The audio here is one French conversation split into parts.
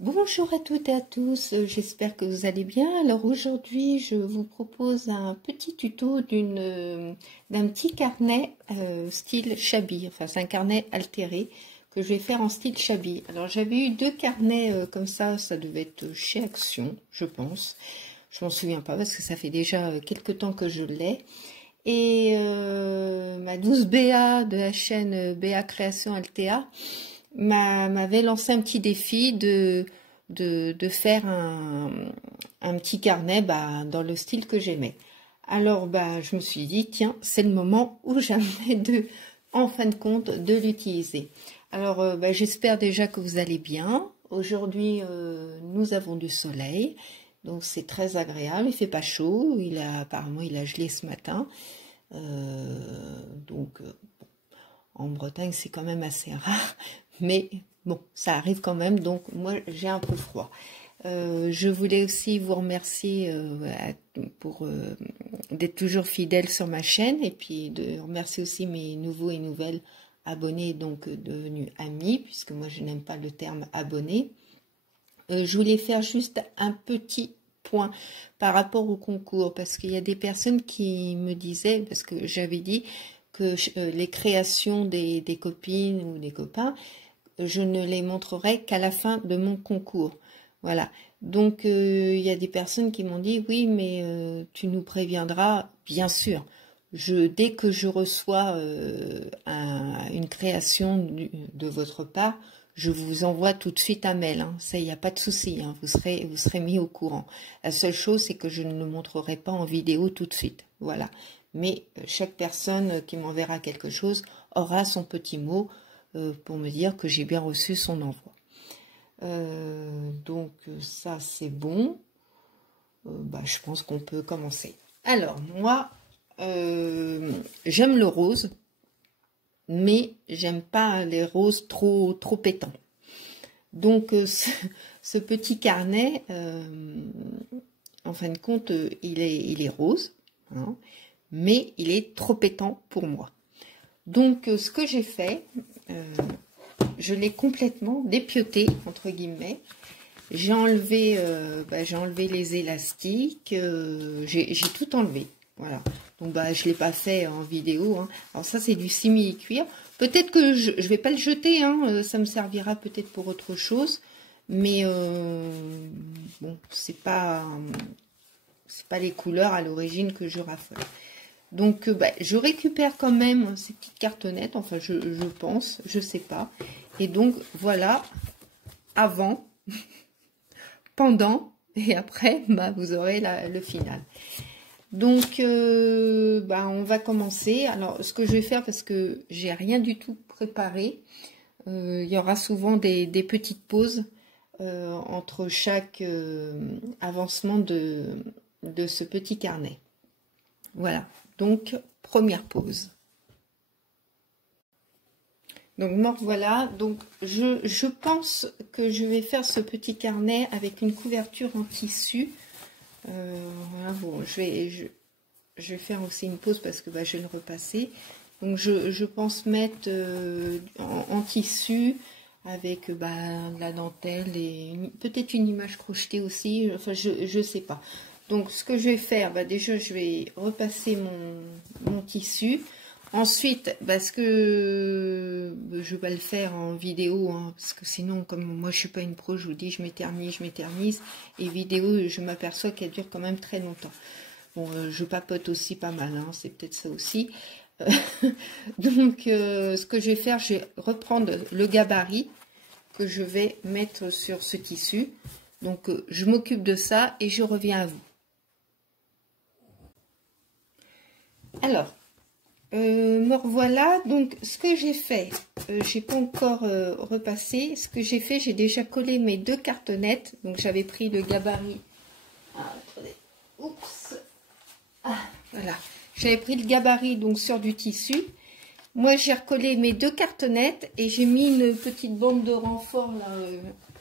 Bonjour à toutes et à tous, j'espère que vous allez bien. Alors aujourd'hui, je vous propose un petit tuto d'un petit carnet style Shabby. Enfin, c'est un carnet altéré que je vais faire en style Shabby. Alors j'avais eu deux carnets comme ça devait être chez Action, je pense. Je m'en souviens pas parce que ça fait déjà quelques temps que je l'ai. Et ma douce Béa de la chaîne Béa Création Altea m'avait lancé un petit défi de faire un petit carnet dans le style que j'aimais. Alors je me suis dit, tiens, c'est le moment ou jamais en fin de compte, de l'utiliser. Alors j'espère déjà que vous allez bien. Aujourd'hui, nous avons du soleil, donc c'est très agréable. Il fait pas chaud, apparemment il a gelé ce matin. En Bretagne, c'est quand même assez rare, mais bon, ça arrive quand même, donc moi j'ai un peu froid. Je voulais aussi vous remercier d'être toujours fidèles sur ma chaîne, et puis de remercier aussi mes nouveaux et nouvelles abonnés, donc devenus amis, puisque moi je n'aime pas le terme abonné. Je voulais faire juste un petit point par rapport au concours, parce qu'il y a des personnes qui me disaient, parce que j'avais dit que les créations des copines ou des copains, je ne les montrerai qu'à la fin de mon concours. Voilà. Donc, il y a des personnes qui m'ont dit, oui, mais tu nous préviendras, bien sûr. Dès que je reçois une création de votre part, je vous envoie tout de suite un mail. Hein. Ça, il n'y a pas de souci. Hein. Vous serez mis au courant. La seule chose, c'est que je ne le montrerai pas en vidéo tout de suite. Voilà. Mais chaque personne qui m'enverra quelque chose aura son petit mot pour me dire que j'ai bien reçu son envoi. Donc ça c'est bon. Je pense qu'on peut commencer. Alors moi, j'aime le rose, mais j'aime pas les roses trop pétants. Donc ce petit carnet, en fin de compte, il est rose, hein, mais il est trop pétant pour moi. Donc ce que j'ai fait, je l'ai complètement dépioté, entre guillemets. J'ai enlevé les élastiques, j'ai tout enlevé. Voilà. Donc je l'ai pas fait en vidéo. Hein. Alors ça c'est du simili-cuir. Peut-être que je vais pas le jeter, hein. Ça me servira peut-être pour autre chose. Mais bon, c'est pas les couleurs à l'origine que je raffole. Donc je récupère quand même ces petites cartonnettes, enfin je pense, je sais pas. Et donc voilà, avant, pendant et après, vous aurez le final. Donc on va commencer. Alors ce que je vais faire, parce que j'ai rien du tout préparé, il y aura souvent des petites pauses entre chaque avancement de ce petit carnet. Voilà. Donc, première pause. Donc, me revoilà. Donc, je pense que je vais faire ce petit carnet avec une couverture en tissu. Voilà, bon, je vais faire aussi une pause parce que je vais le repasser. Donc, je pense mettre en tissu avec de la dentelle et peut-être une image crochetée aussi. Enfin, je sais pas. Donc, ce que je vais faire, déjà, je vais repasser mon tissu. Ensuite, parce que je vais le faire en vidéo, hein, parce que sinon, comme moi, je suis pas une pro, je vous dis, je m'éternise. Et vidéo, je m'aperçois qu'elle dure quand même très longtemps. Bon, je papote aussi pas mal, hein, c'est peut-être ça aussi. Donc, ce que je vais faire, je vais reprendre le gabarit que je vais mettre sur ce tissu. Donc, je m'occupe de ça et je reviens à vous. Alors, me revoilà. Donc, ce que j'ai fait, j'ai pas encore repassé. Ce que j'ai fait, j'ai déjà collé mes deux cartonnettes. Donc, j'avais pris le gabarit. Ah, attendez. Oups. Ah, voilà. J'avais pris le gabarit donc sur du tissu. Moi, j'ai recollé mes deux cartonnettes et j'ai mis une petite bande de renfort là.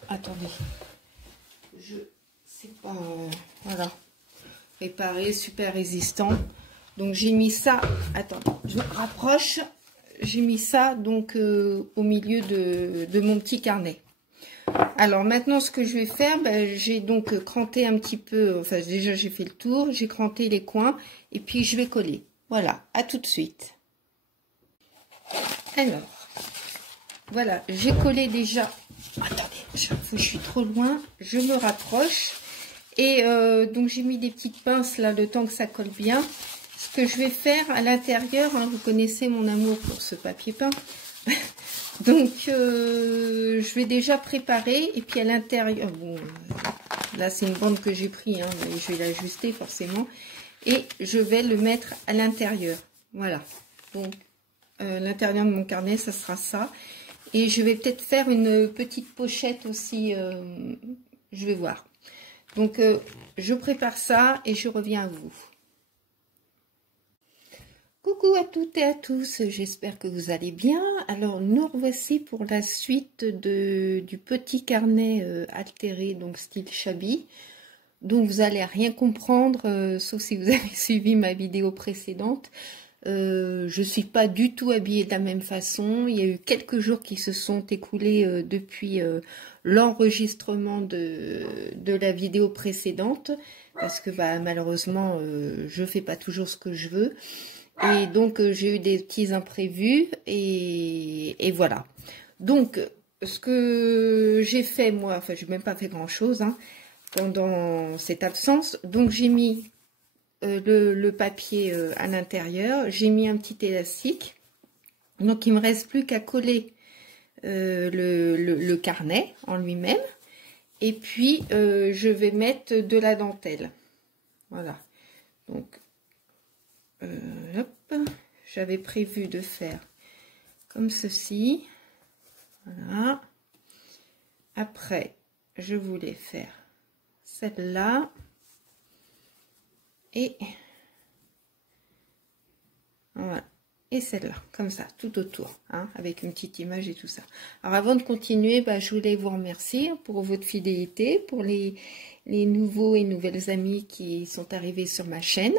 Attendez. Je sais pas. Voilà. Préparé, super résistant. Donc j'ai mis ça, attends, je me rapproche, j'ai mis ça donc au milieu de mon petit carnet. Alors maintenant, ce que je vais faire, ben, j'ai donc cranté un petit peu, enfin déjà j'ai fait le tour, j'ai cranté les coins et puis je vais coller. Voilà, à tout de suite. Alors, voilà, j'ai collé déjà. Attendez, je suis trop loin, je me rapproche. Et donc j'ai mis des petites pinces là, le temps que ça colle bien. Ce que je vais faire à l'intérieur, hein, vous connaissez mon amour pour ce papier peint. Donc je vais déjà préparer et puis à l'intérieur, bon, là c'est une bande que j'ai pris, hein, mais je vais l'ajuster forcément. Et je vais le mettre à l'intérieur. Voilà, donc l'intérieur de mon carnet, ça sera ça. Et je vais peut-être faire une petite pochette aussi, je vais voir. Donc je prépare ça et je reviens à vous. Coucou à toutes et à tous, j'espère que vous allez bien. Alors nous revoici pour la suite du petit carnet altéré, donc style Shabby. Donc vous allez rien comprendre, sauf si vous avez suivi ma vidéo précédente. Je suis pas du tout habillée de la même façon. Il y a eu quelques jours qui se sont écoulés depuis l'enregistrement de la vidéo précédente. Parce que bah, malheureusement, je fais pas toujours ce que je veux. Et donc, j'ai eu des petits imprévus et voilà. Donc, ce que j'ai fait, moi, enfin, je n'ai même pas fait grand-chose hein, pendant cette absence. Donc, j'ai mis le papier à l'intérieur. J'ai mis un petit élastique. Donc, il ne me reste plus qu'à coller le carnet en lui-même. Et puis, je vais mettre de la dentelle. Voilà. Donc, hop, j'avais prévu de faire comme ceci. Voilà. Après, je voulais faire celle-là. Et voilà. Et celle-là, comme ça, tout autour, hein, avec une petite image et tout ça. Alors, avant de continuer, bah, je voulais vous remercier pour votre fidélité, pour les nouveaux et nouvelles amis qui sont arrivés sur ma chaîne.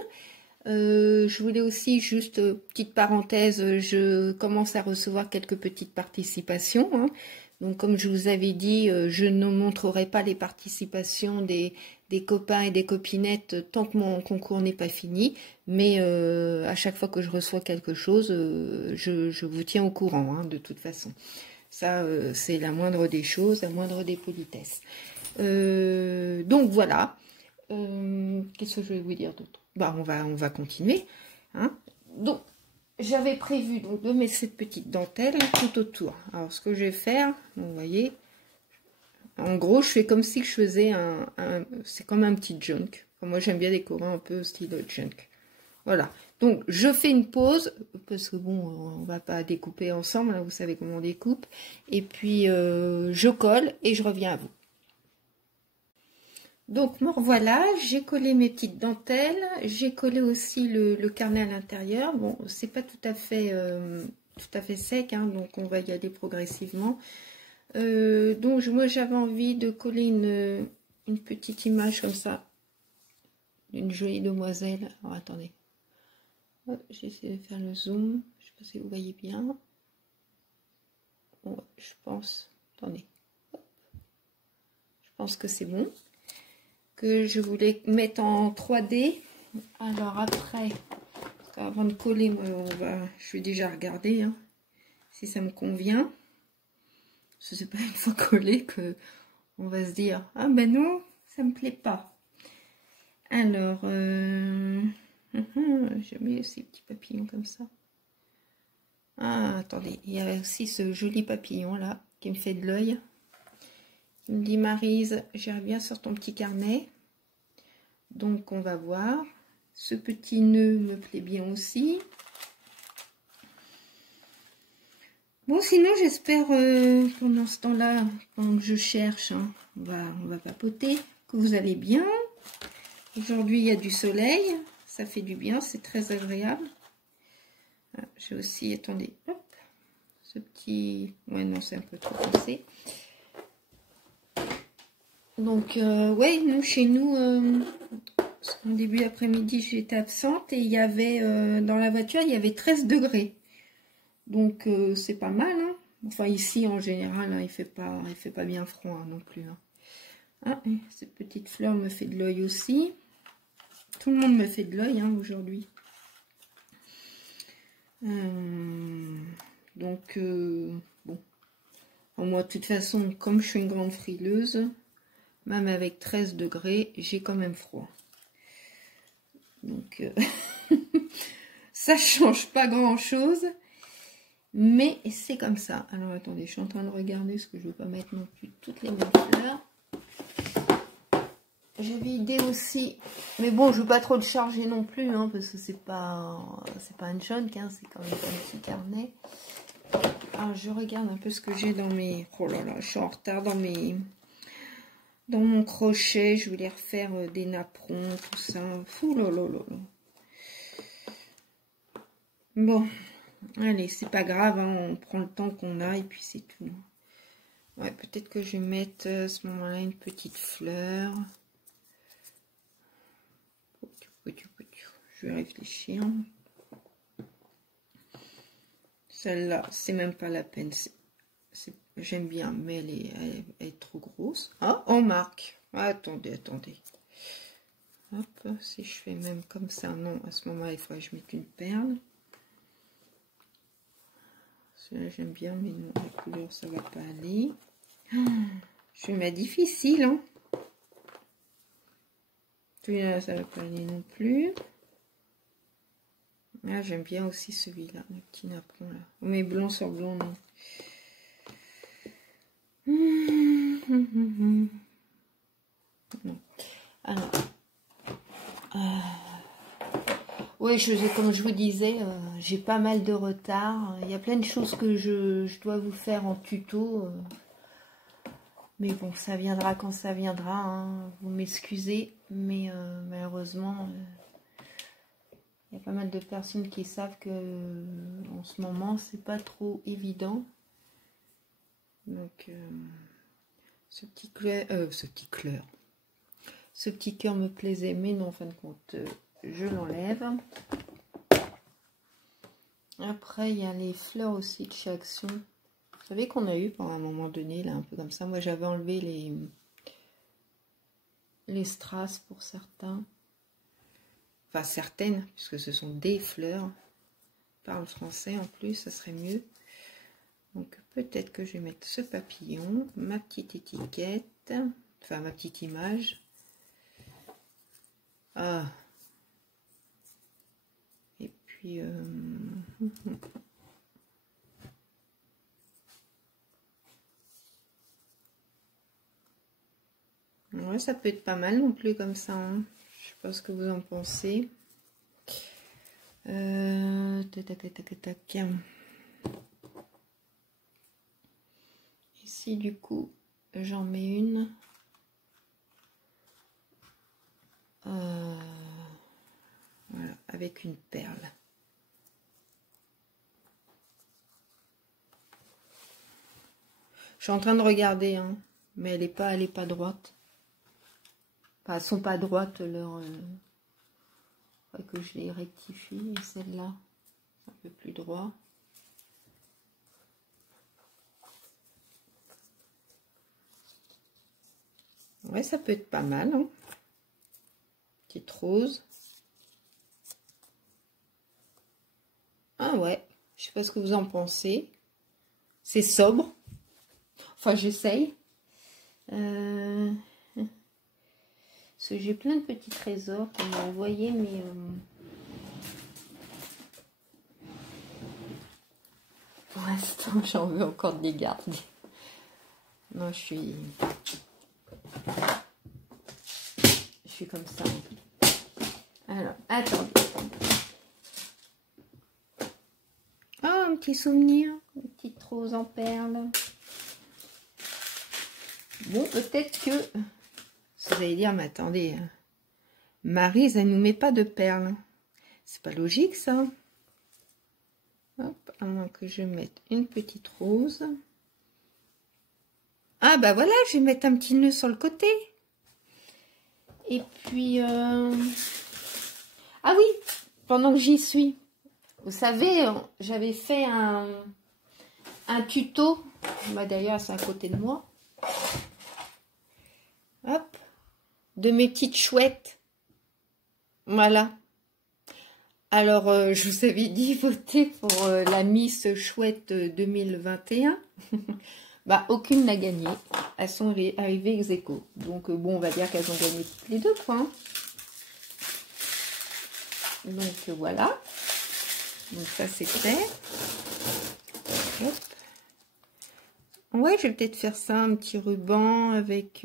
Je voulais aussi, juste petite parenthèse, je commence à recevoir quelques petites participations. Hein. Donc, comme je vous avais dit, je ne montrerai pas les participations des copains et des copinettes tant que mon concours n'est pas fini. Mais à chaque fois que je reçois quelque chose, je vous tiens au courant, hein, de toute façon. Ça, c'est la moindre des choses, la moindre des politesses. Donc, voilà. Qu'est-ce que je vais vous dire d'autre? Bah, on va continuer. Hein. Donc, j'avais prévu donc, de mettre cette petite dentelle tout autour. Alors, ce que je vais faire, vous voyez, en gros, je fais comme si je faisais c'est comme un petit junk. Enfin, moi, j'aime bien décorer un peu style junk. Voilà. Donc, je fais une pause, parce que bon, on va pas découper ensemble, là, vous savez comment on découpe. Et puis, je colle et je reviens à vous. Donc, me revoilà, j'ai collé mes petites dentelles, j'ai collé aussi le carnet à l'intérieur. Bon, c'est pas tout à fait sec, hein, donc on va y aller progressivement. Donc, moi, j'avais envie de coller une petite image comme ça, d'une jolie demoiselle. Alors, attendez. J'essaie de faire le zoom, je sais pas si vous voyez bien. Bon, je pense, attendez. Hop. Je pense que c'est bon. Que je voulais mettre en 3D. Alors après, avant de coller, moi, je vais déjà regarder hein, si ça me convient. Ce n'est pas une fois collé que on va se dire ah ben non, ça me plaît pas. Alors, j'ai mis ces petits papillons comme ça. Ah attendez, il y a aussi ce joli papillon là qui me fait de l'œil. Il me dit Maryse, j'irai bien sur ton petit carnet. Donc on va voir. Ce petit nœud me plaît bien aussi. Bon sinon j'espère pendant ce temps-là, pendant que je cherche, hein, on va papoter, que vous allez bien. Aujourd'hui il y a du soleil, ça fait du bien, c'est très agréable. Ah, j'ai aussi, attendez, hop, ce petit... Ouais non c'est un peu trop foncé. Donc, ouais, nous, chez nous, en début d'après-midi, j'étais absente et il y avait, dans la voiture, il y avait 13 degrés. Donc, c'est pas mal, hein. Enfin, ici, en général, hein, il fait pas bien froid hein, non plus. Hein. Ah, cette petite fleur me fait de l'œil aussi. Tout le monde me fait de l'œil hein, aujourd'hui. Donc, bon. Moi, de toute façon, comme je suis une grande frileuse, même avec 13 degrés, j'ai quand même froid. Donc, ça change pas grand-chose. Mais c'est comme ça. Alors, attendez, je suis en train de regarder parce que je ne veux pas mettre non plus toutes les mêmes fleurs. J'avais idée aussi, mais bon, je ne veux pas trop le charger non plus, hein, parce que c'est pas un junk, hein, c'est quand même un petit carnet. Alors, je regarde un peu ce que j'ai dans mes... Oh là là, je suis en retard dans mon crochet. Je voulais refaire des napperons, tout ça. Ouh là là là là. Bon, allez, c'est pas grave, hein, on prend le temps qu'on a et puis c'est tout. Ouais, peut-être que je vais mettre à ce moment-là une petite fleur. Je vais réfléchir. Celle-là, c'est même pas la peine. J'aime bien, mais elle est trop grosse. Ah, on marque. Attendez. Hop, si je fais même comme ça, non, à ce moment-là, il faut que je mette une perle. Celle-là, j'aime bien, mais non, la couleur, ça va pas aller. Je vais mettre difficile, hein. Celui-là, ça va pas aller non plus. Ah, j'aime bien aussi celui-là, le petit napperon là. Mais blanc sur blanc, non. Non. Alors. Oui, comme je vous disais, j'ai pas mal de retard. Il y a plein de choses que je dois vous faire en tuto. Mais bon, ça viendra quand ça viendra. Hein. Vous m'excusez, mais malheureusement... il y a pas mal de personnes qui savent que en ce moment, c'est pas trop évident. Donc, ce petit cœur me plaisait, mais non, en fin de compte, je l'enlève. Après, il y a les fleurs aussi de chez Action. Vous savez qu'on a eu pendant un moment donné, là, un peu comme ça. Moi, j'avais enlevé les strass pour certains. Enfin, certaines, puisque ce sont des fleurs. Parle français en plus, ça serait mieux. Donc, peut-être que je vais mettre ce papillon, ma petite étiquette, enfin, ma petite image. Ah. Et puis... ouais, ça peut être pas mal non plus comme ça. Hein. Je sais pas ce que vous en pensez. Tac. Ici, du coup, j'en mets une. Voilà, avec une perle. Je suis en train de regarder, hein, mais elle est pas droite. Enfin, elles sont pas droites, leur... faudrait que je les rectifie. Et celle-là, un peu plus droit. Ouais, ça peut être pas mal. Hein. Petite rose. Ah ouais, je sais pas ce que vous en pensez. C'est sobre. Enfin, j'essaye. Parce que j'ai plein de petits trésors qu'on m'a envoyés, mais... pour l'instant, j'en veux encore de les garder. Non, je suis comme ça. Alors, attendez. Oh, un petit souvenir. Une petite rose en perles. Bon, peut-être que... vous allez dire, mais attendez. Maryse, elle ne nous met pas de perles. C'est pas logique, ça. Hop, à moins que je mette une petite rose. Ah, bah voilà, je vais mettre un petit nœud sur le côté. Et puis... ah oui, pendant que j'y suis, vous savez, j'avais fait un un tuto. Bah, d'ailleurs, c'est à côté de moi. Hop. De mes petites chouettes. Voilà. Alors, je vous avais dit voter pour la Miss Chouette 2021. Bah, aucune n'a gagné. Elles sont arrivées ex aequo. Donc, bon, on va dire qu'elles ont gagné toutes les deux points. Donc, voilà. Donc, ça, c'est clair. Hop. Ouais, je vais peut-être faire ça, un petit ruban avec...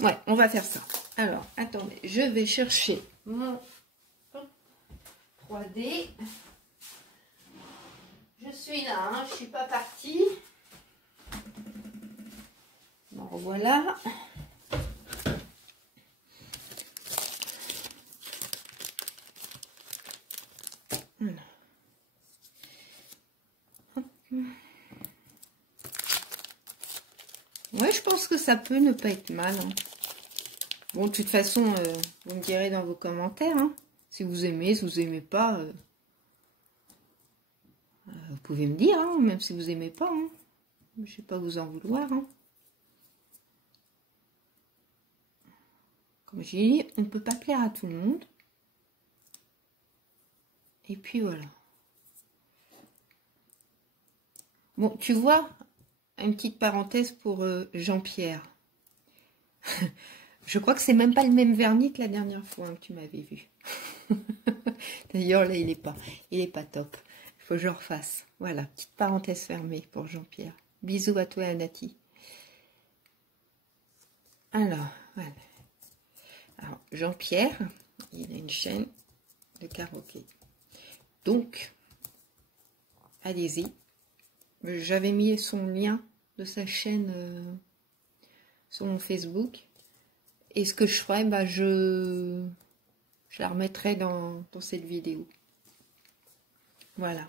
Ouais, on va faire ça. Alors, attendez, je vais chercher mon 3D. Je suis là, hein, je ne suis pas partie. Bon, voilà. Voilà. Ouais, je pense que ça peut ne pas être mal. Hein. Bon, de toute façon, vous me direz dans vos commentaires, hein, si vous aimez, si vous n'aimez pas, vous pouvez me dire, hein, même si vous n'aimez pas. Hein. Je ne vais pas vous en vouloir. Hein. Comme je dis, on ne peut pas plaire à tout le monde. Et puis voilà. Bon, tu vois, une petite parenthèse pour Jean-Pierre. Je crois que c'est même pas le même vernis que la dernière fois hein, que tu m'avais vu. D'ailleurs, là, il est pas top. Il faut que je refasse. Voilà, petite parenthèse fermée pour Jean-Pierre. Bisous à toi, Anati. Alors, voilà. Alors, Jean-Pierre, il a une chaîne de karaoké. Donc, allez-y. J'avais mis son lien de sa chaîne sur mon Facebook. Et ce que je ferai, bah, je la remettrai dans cette vidéo. Voilà.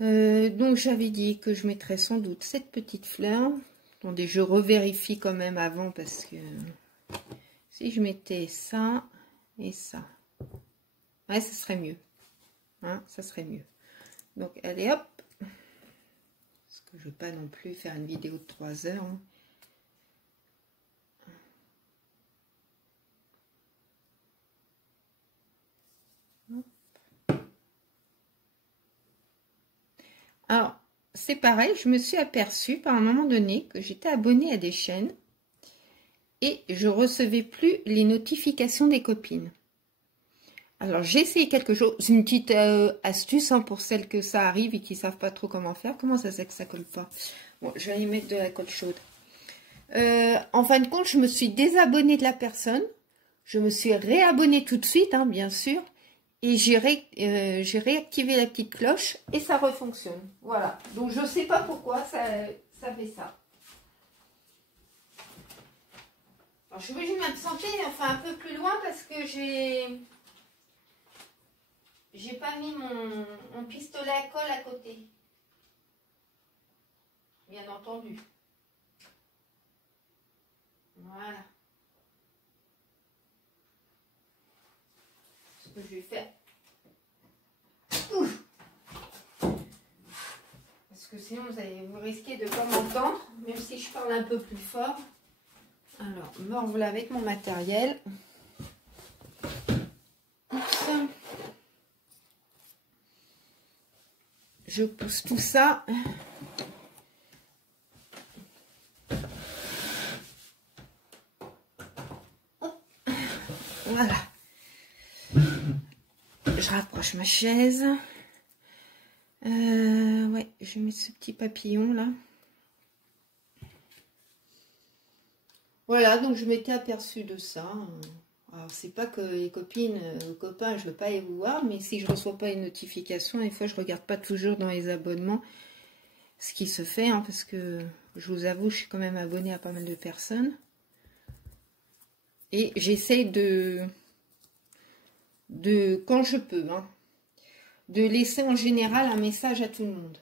Donc, j'avais dit que je mettrais sans doute cette petite fleur. Attendez, je revérifie quand même avant parce que si je mettais ça et ça, ouais, ça serait mieux. Hein, ça serait mieux. Donc, allez, hop. Parce que je ne veux pas non plus faire une vidéo de 3 heures. Hein. Alors, c'est pareil, je me suis aperçue par un moment donné que j'étais abonnée à des chaînes et je recevais plus les notifications des copines. Alors, j'ai essayé quelque chose, c'est une petite astuce hein, pour celles que ça arrive et qui ne savent pas trop comment faire. Comment ça c'est que ça colle pas? Bon, je vais y mettre de la colle chaude. En fin de compte, je me suis désabonnée de la personne. Je me suis réabonnée tout de suite, hein, bien sûr. Et j'ai réactivé la petite cloche et ça refonctionne. Voilà. Donc, je ne sais pas pourquoi ça fait ça. Alors, je suis obligée de m'absenter enfin, un peu plus loin parce que j'ai pas mis mon pistolet à colle à côté. Bien entendu. Voilà. Ce que je vais faire. Ouf. Parce que sinon vous risquez de ne pas m'entendre, même si je parle un peu plus fort. Alors, me revoilà avec mon matériel. Je pousse tout ça. Voilà. Je rapproche ma chaise. Ouais, je mets ce petit papillon là. Voilà, donc je m'étais aperçue de ça. Alors, c'est pas que les copines ou copains, je veux pas les voir, mais si je reçois pas une notification, des fois je regarde pas toujours dans les abonnements ce qui se fait, hein, parce que je vous avoue, je suis quand même abonnée à pas mal de personnes. Et j'essaye de quand je peux, hein, de laisser en général un message à tout le monde.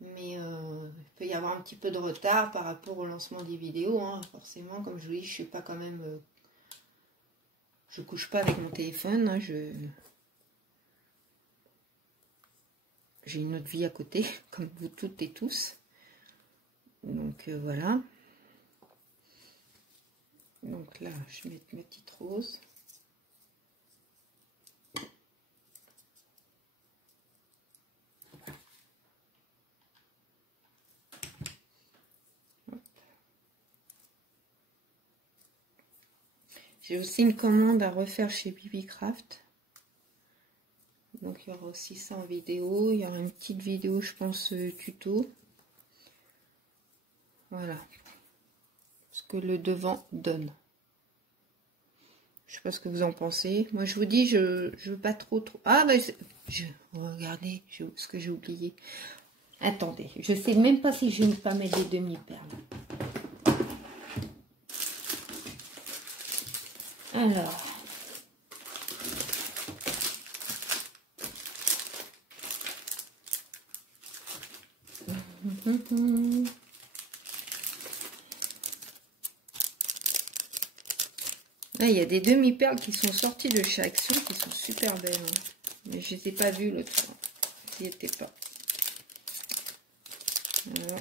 Mais il peut y avoir un petit peu de retard par rapport au lancement des vidéos. Hein. Forcément, comme je vous dis, je suis pas quand même... je couche pas avec mon téléphone. Hein, j'ai une autre vie à côté, comme vous toutes et tous. Donc voilà. Donc là, je vais mettre mes petites roses. J'ai aussi une commande à refaire chez Bibicraft. Donc il y aura aussi ça en vidéo. Il y aura une petite vidéo, je pense, tuto. Voilà. Ce que le devant donne. Je sais pas ce que vous en pensez. Moi je vous dis, je veux pas trop. Ah bah regardez ce que j'ai oublié. Attendez, je sais même pas si je ne vais pas mettre des demi-perles. Alors. Là, il y a des demi-perles qui sont sorties de chez Action qui sont super belles. Hein. Mais je ne les ai pas vues l'autre fois. J'y étais pas. Alors.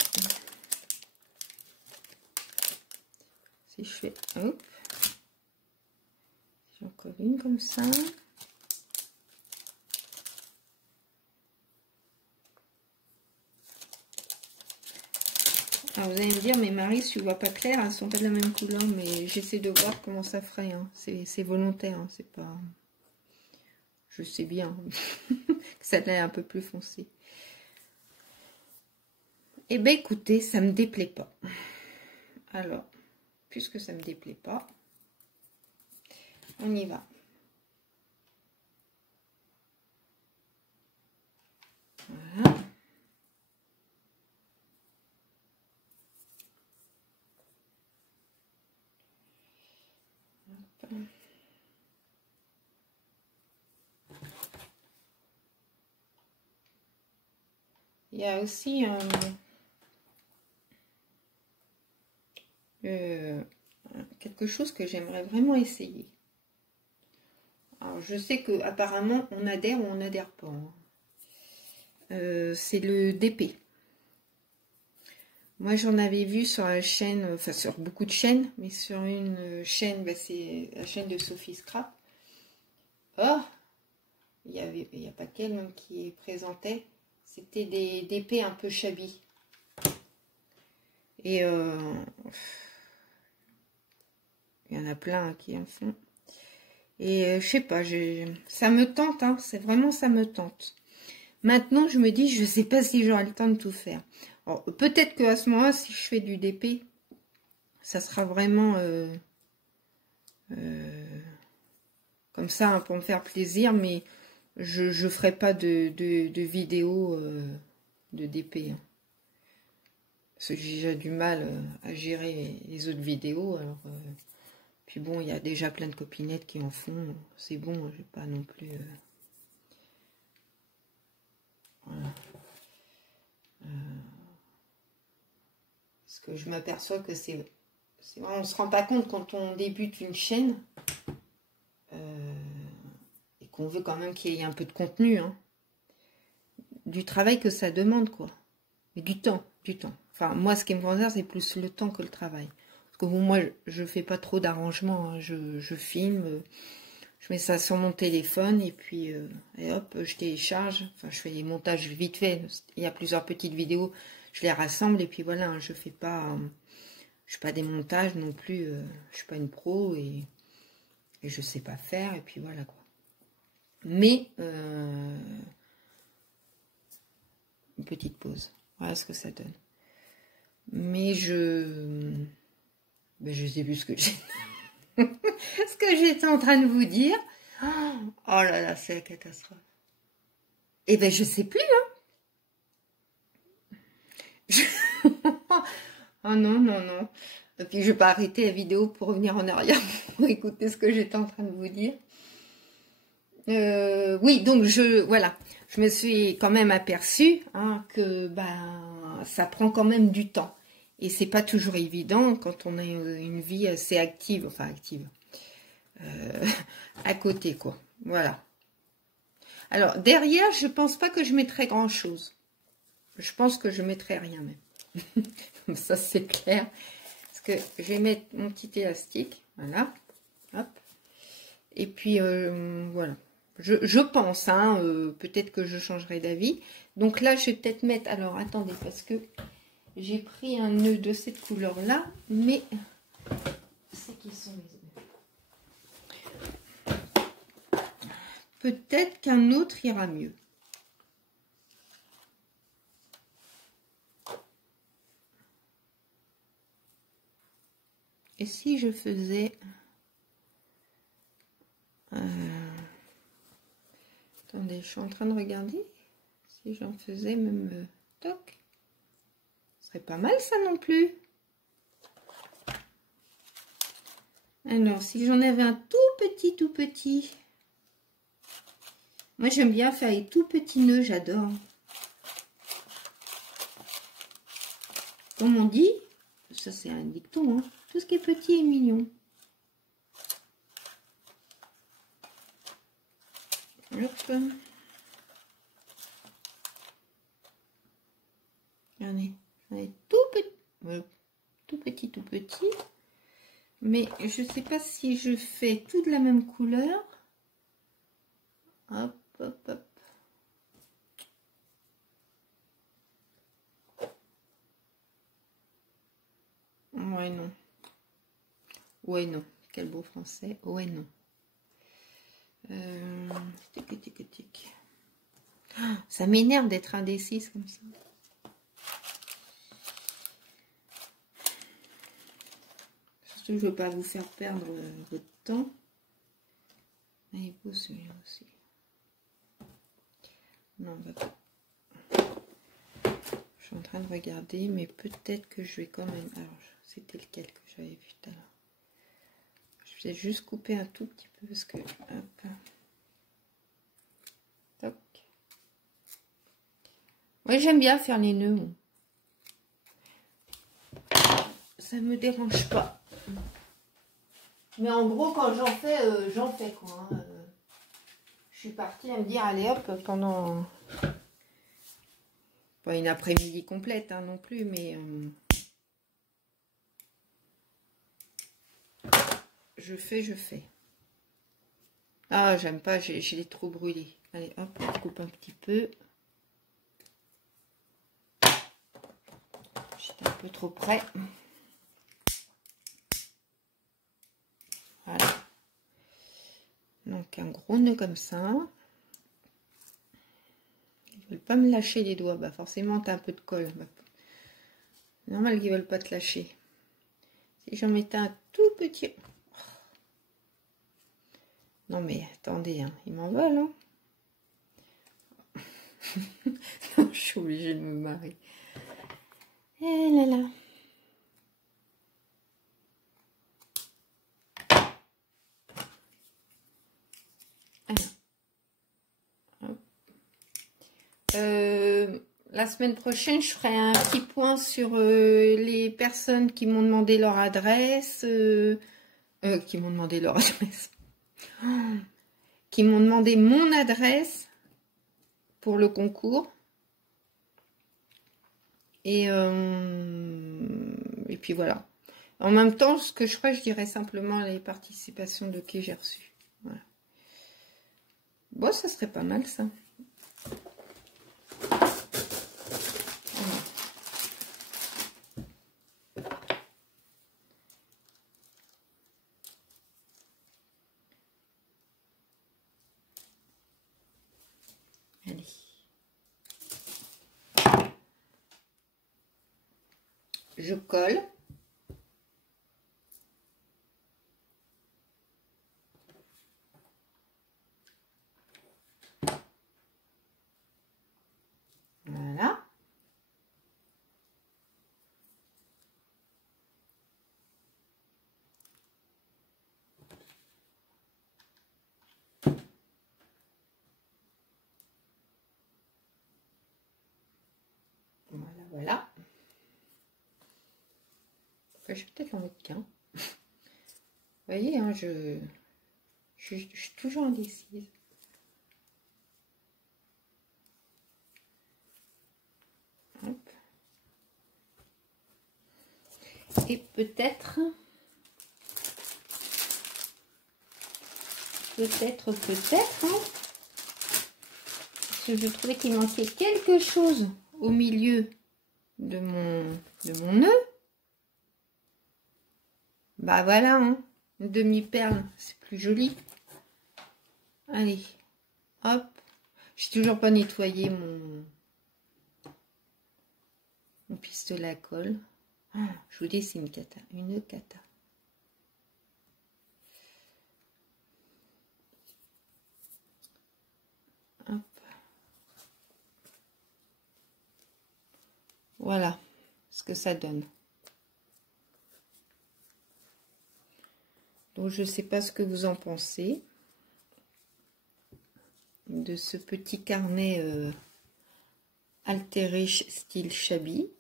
Si je fais... Hop. J'ai encore une comme ça. Alors vous allez me dire, mais Marie, tu vois pas clair, elles sont pas de la même couleur, mais j'essaie de voir comment ça ferait. Hein. C'est volontaire, hein. C'est pas... Je sais bien que ça l'est un peu plus foncé. Eh bien, écoutez, ça me déplaît pas. Alors, puisque ça me déplaît pas, on y va. Voilà. Il y a aussi quelque chose que j'aimerais vraiment essayer. Alors, je sais que apparemment on adhère ou on n'adhère pas. Hein. C'est le DP. Moi, j'en avais vu sur la chaîne, enfin sur beaucoup de chaînes, mais sur une chaîne, bah, c'est la chaîne de Sophie Scrap. Oh, il y a pas qu'elle qui présentait. C'était des DP un peu shabby. Et il y en a plein qui en font. Et je sais pas, ça me tente, hein, c'est vraiment ça me tente. Maintenant, je me dis, je sais pas si j'aurai le temps de tout faire. Peut-être qu'à ce moment-là, si je fais du DP, ça sera vraiment comme ça, hein, pour me faire plaisir, mais je ferai pas de vidéo de DP. Hein. Parce que j'ai déjà du mal à gérer les autres vidéos. Alors, puis bon, il y a déjà plein de copinettes qui en font. C'est bon, je vais pas non plus... Voilà. Parce que je m'aperçois que c'est on se rend pas compte quand on débute une chaîne et qu'on veut quand même qu'il y ait un peu de contenu, hein, du travail que ça demande, quoi. Mais du temps. Enfin, moi, ce qui me concerne, c'est plus le temps que le travail. Parce que bon, moi, je fais pas trop d'arrangements. Hein. Je filme, je mets ça sur mon téléphone et puis et hop, je télécharge. Enfin, je fais les montages vite fait. Il y a plusieurs petites vidéos, je les rassemble et puis voilà. Hein, je fais pas des montages non plus. Je suis pas une pro et je sais pas faire et puis voilà quoi. Mais une petite pause. Voilà ce que ça donne. Mais je sais plus ce que j'ai ce que j'étais en train de vous dire. Oh là là, c'est la catastrophe. Eh ben je sais plus, hein. Oh non. Et puis je vais pas arrêter la vidéo pour revenir en arrière pour écouter ce que j'étais en train de vous dire. Oui, donc voilà, je me suis quand même aperçue, hein, que ça prend quand même du temps. Et c'est pas toujours évident quand on a une vie assez active, enfin active, à côté, quoi. Voilà. Alors, derrière, je pense pas que je mettrai grand-chose. Je pense que je mettrai rien même. Ça, c'est clair. Parce que je vais mettre mon petit élastique. Voilà. Hop. Et puis, voilà. Je pense, hein, peut-être que je changerai d'avis. Donc là, je vais peut-être mettre... Alors, attendez, parce que j'ai pris un nœud de cette couleur-là. Mais, c'est qui sont les nœuds? Peut-être qu'un autre ira mieux. Et si je faisais... Attendez, je suis en train de regarder. Si j'en faisais même... toc. Ce serait pas mal ça non plus. Alors, si j'en avais un tout petit. Moi, j'aime bien faire les tout petits nœuds, j'adore. Comme on dit, ça c'est un dicton, hein, tout ce qui est petit est mignon. Hop. Regardez, tout petit. Mais je sais pas si je fais tout de la même couleur. Hop, hop, hop. Ouais, non. Ouais, non. Quel beau français. Ouais, non. Tic. Ah, ça m'énerve d'être indécise comme ça. Surtout que je veux pas vous faire perdre votre temps. Il est beau celui-là aussi. Non, on va pas. Je suis en train de regarder, mais peut-être que je vais quand même... Alors, c'était lequel que j'avais vu tout à l'heure. Je vais juste couper un tout petit peu parce que... Hop. Toc. Oui, j'aime bien faire les nœuds. Ça me dérange pas. Mais en gros, quand j'en fais quoi. Hein. Je suis partie à me dire, allez hop, pendant... Pas une après-midi complète hein, non plus, mais... Je fais. Ah, j'aime pas, je l'ai trop brûlé. Allez, hop, on coupe un petit peu. J'étais un peu trop près. Voilà. Donc, un gros nœud comme ça. Ils veulent pas me lâcher les doigts. Bah, forcément, tu as un peu de colle. Bah, normal qu'ils veulent pas te lâcher. Si j'en mettais un tout petit... Non, mais attendez, hein, ils m'en veulent. Hein. Non, je suis obligée de me marrer. Eh là là. La semaine prochaine, je ferai un petit point sur les personnes qui m'ont demandé leur adresse. Qui m'ont demandé leur adresse. Qui m'ont demandé mon adresse pour le concours. Et puis voilà. En même temps, ce que je ferai, je dirais simplement les participations de qui j'ai reçu. Voilà. Bon, ça serait pas mal ça. Allez. Je colle. Voilà. Voilà. Enfin, je vais peut-être en mettre qu'un. Vous voyez, hein, je suis toujours indécise. Et peut-être, hein, parce que je trouvais qu'il manquait quelque chose au milieu de mon nœud. Bah voilà, hein, une demi-perle, c'est plus joli. Allez, hop. J'ai toujours pas nettoyé mon pistolet à colle. Oh, je vous dis, c'est une cata, une cata. Hop. Voilà ce que ça donne. Donc je sais pas ce que vous en pensez de ce petit carnet altéré style Shabby.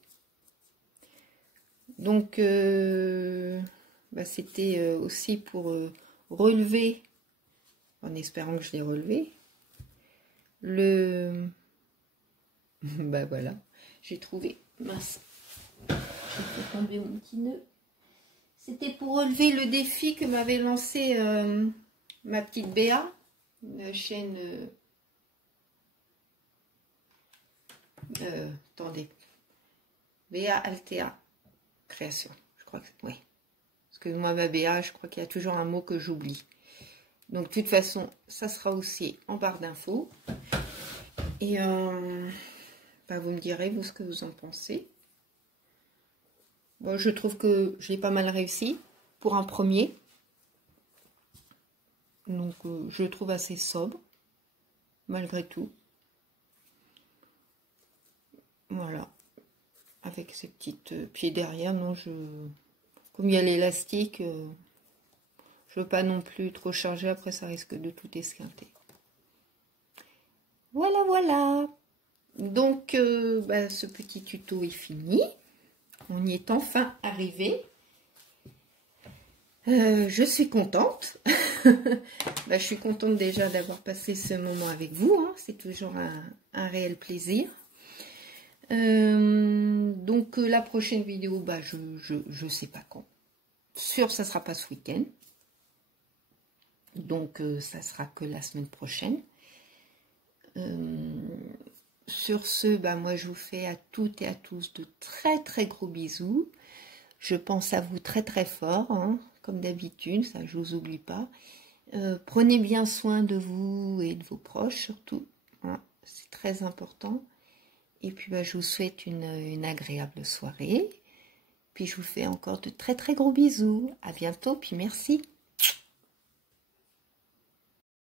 Donc bah, c'était aussi pour relever, en espérant que je l'ai relevé, le bah voilà, j'ai trouvé, mince, j'ai fait tomber mon petit nœud. C'était pour relever le défi que m'avait lancé ma petite Béa, la chaîne attendez, Béa Altea Création, je crois que oui. Parce que moi, ma Béa, je crois qu'il y a toujours un mot que j'oublie. Donc, de toute façon, ça sera aussi en barre d'infos. Et bah, vous me direz, vous, ce que vous en pensez. Bon, je trouve que j'ai pas mal réussi pour un premier. Donc, je le trouve assez sobre, malgré tout. Voilà. Avec ces petites pieds derrière, non, comme il y a l'élastique, je veux pas non plus trop charger, après ça risque de tout esquinter. Voilà, voilà. Donc, bah, ce petit tuto est fini. On y est enfin arrivé. Je suis contente. Bah, je suis contente déjà d'avoir passé ce moment avec vous. Hein. C'est toujours un réel plaisir. Donc, la prochaine vidéo, bah, je sais pas quand. Sûr, ça sera pas ce week-end. Donc, ça sera que la semaine prochaine. Sur ce, bah, moi je vous fais à toutes et à tous de très très gros bisous. Je pense à vous très très fort, hein, comme d'habitude, ça je vous oublie pas. Prenez bien soin de vous et de vos proches surtout, hein, c'est très important. Et puis bah, je vous souhaite une agréable soirée. Puis je vous fais encore de très très gros bisous. À bientôt, puis merci.